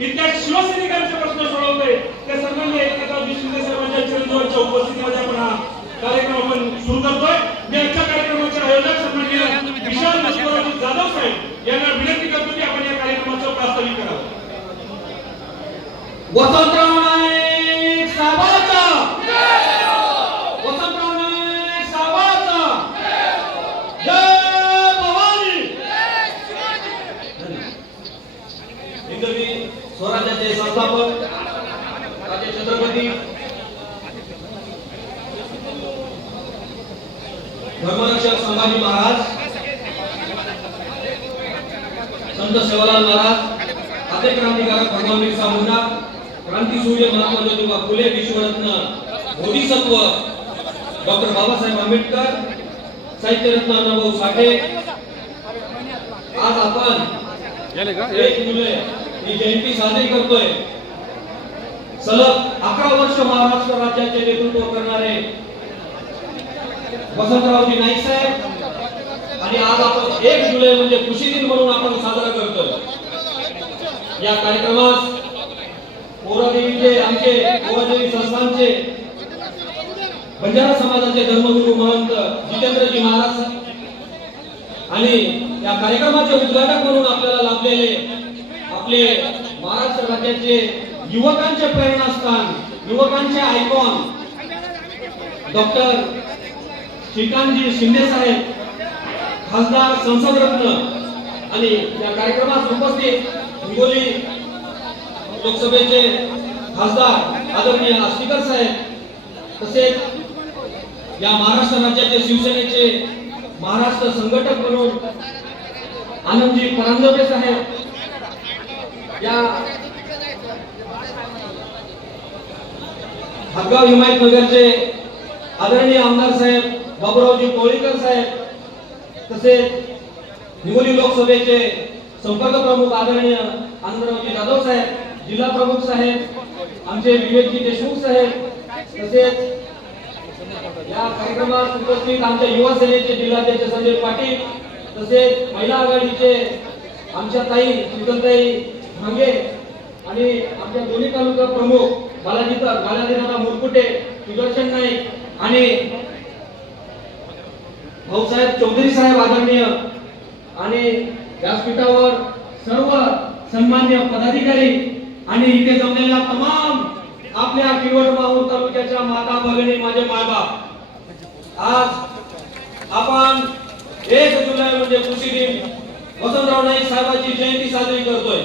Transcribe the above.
इतक्या शिवसैनिकांचे प्रश्न सोडवतोय त्या सन्माननीय एकनाथरावजी शिंदे साहेबांच्या चिरंजीवांच्या उपस्थितीमध्ये आपण हा कार्यक्रम आपण सुरू करतोय. मी आजच्या कार्यक्रमाचे आयोजक सन्माननीय विशाल नरसिंहरावजी जाधव साहेब यांना विनंती करतो की आपण या कार्यक्रमाचं प्रास्ताविक करावं. वसंतराव नाईक साहेबांचा वसंतराव नाईक साहेबांचा जय भवानी. हिंदवी स्वराज्याचे संस्थापक राजे छत्रपती धर्मरक्षक संभाजी महाराज, संत सेवालाल महाराज, आद्य क्रांतिकारक भगवान बिरसा मुंडा, क्रांतीसूर्य महात्मा ज्योतिबा फुले, विश्वरत्न बोधिसत्व डॉक्टर बाबासाहेब आंबेडकर, साहित्यरत्न अण्णाभाऊ साठे. आज आपण 1 जुलै ही जयंती साजरी करतोय. सलग 11 वर्ष महाराष्ट्र राज्याचे नेतृत्व करणारे वसंतरावजी नाईक साहेब आणि आज आपण 1 जुलै म्हणजे कृषी दिन म्हणून आपण साजरा करतोय. या कार्यक्रमास पोरादेवीचे आमचे पोरादेवी संस्थानचे बंजारा समाजाचे धर्मगुरू महंत जितेंद्रजी महाराज आणि या कार्यक्रमाचे उद्घाटक म्हणून आपल्याला लाभलेले आपले महाराष्ट्र राज्याचे युवकांचे प्रेरणास्थान, युवकांचे आयकॉन डॉक्टर श्रीकांतजी शिंदे साहेब, खासदार संसद रत्न आणि या कार्यक्रमात उपस्थित हिंगोली लोकसभेचे खासदार आदरणीय आष्टीकर साहेब, तसेच या महाराष्ट्र राज्याचे शिवसेनेचे महाराष्ट्र संघटक म्हणून आनंदजी परांजपे साहेब, या हदगाव हिमायतनगरचे आदरणीय आमदार साहेब बाबूरावजी कोळीकर साहेब, तसेच हिंगोली लोकसभेचे संपर्क प्रमुख आदरणीय आनंदरावजी जाधव साहेब, जिल्हा प्रमुख साहेब आमचे विवेकजी देशमुख साहेब, तसेच या कार्यक्रमात उपस्थित आमच्या युवा सेनेचे जिल्हाध्यक्ष संजय पाटील, तसेच महिला आघाडीचे आमच्या ताई शीतलताई भांगे आणि आमच्या दोन्ही तालुका प्रमुख बालाजीदादा मुरकुटे, सुदर्शन नाईक आणि भाऊसाहेब चौधरी साहेब आदरणीय आणि व्यासपीठावर सर्व सन्मान्य पदाधिकारी आणि इथे जमलेल्या तमाम आपल्या किवट माहूर तालुक्याच्या माता भगिनी, माझे मायबाप, आज आपण 1 जुलै म्हणजे कृषी दिन वसंतराव नाईक साहेबांची जयंती साजरी करतोय.